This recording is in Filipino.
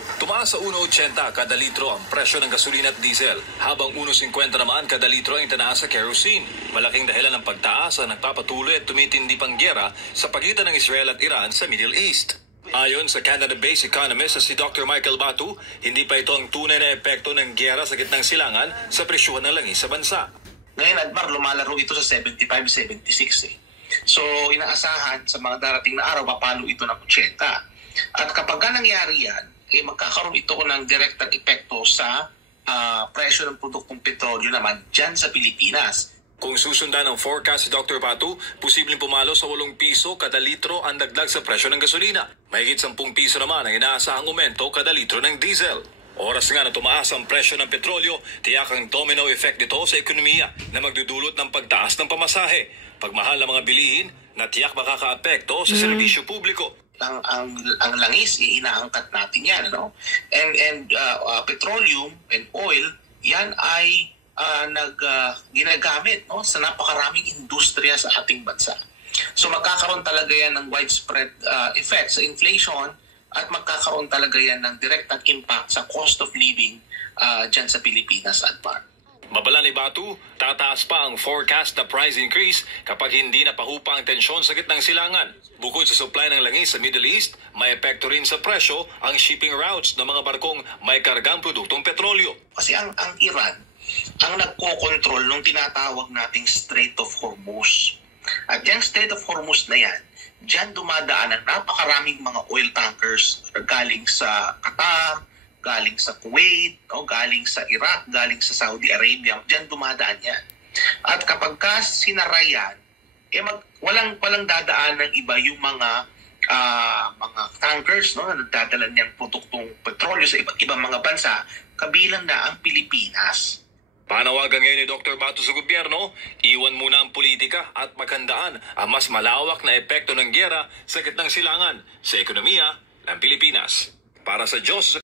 Tumaas sa 1.80 kada litro ang presyo ng gasolina at diesel, habang 1.50 naman kada litro ang itinaas sa kerosene. Malaking dahilan ng pagtaas ang nagpapatuloy at tumitindi pang gyera sa pagitan ng Israel at Iran sa Middle East. Ayon sa Canada-based economist na si Dr. Michael Batu, hindi pa ito ang tunay na epekto ng gyera sa gitnang silangan sa presyuhan ng langis sa bansa. Ngayon, Admar, lumalaro ito sa 75-76 eh. So, inaasahan sa mga darating na araw, papalo ito ng 80. At kapag nangyari yan, magkakaroon ito ng direktang epekto sa presyo ng produktong petrolyo naman dyan sa Pilipinas. Kung susundan ang forecast si Dr. Batu, posibleng pumalo sa 8 piso kada litro ang dagdag sa presyo ng gasolina. Mahigit 10 piso naman ang inaasahang aumento kada litro ng diesel. Oras nga na tumaas ang presyo ng petrolyo, tiyak ang domino effect nito sa ekonomiya na magdudulot ng pagtaas ng pamasahe. Pagmahal ng mga bilihin na tiyak makakaapekto sa serbisyo publiko. Ang langis, inaangkat natin yan, no? And petroleum and oil, yan ay ginagamit, no, sa napakaraming industriya sa ating bansa. So magkakaroon talaga yan ng widespread effect sa inflation at magkakaroon talaga yan ng direktang impact sa cost of living dyan sa Pilipinas at Bar. Babala ni Batu, tataas pa ang forecast na price increase kapag hindi napahupa ang tensyon sa gitnang silangan. Bukod sa supply ng langis sa Middle East, may epekto rin sa presyo ang shipping routes ng mga barkong may kargang produktong petrolyo. Kasi ang Iran, ang nagko-control nung tinatawag nating Strait of Hormuz. At yung Strait of Hormuz na yan, dyan dumadaan ang napakaraming mga oil tankers galing sa Qatar, galing sa Kuwait, o galing sa Iraq, galing sa Saudi Arabia, diyan dumadaan yan. At kapag sinara yan, walang dadaan ng iba yung mga tankers, no, na nagdadala niyang produktong petrolyo sa iba't ibang mga bansa, kabilang na ang Pilipinas. Panawagan ngayon ni Dr. Batu sa gobyerno, iwan muna ang politika at maghandaan ang mas malawak na epekto ng gyera sa gitnang silangan sa ekonomiya ng Pilipinas. Para sa Diyos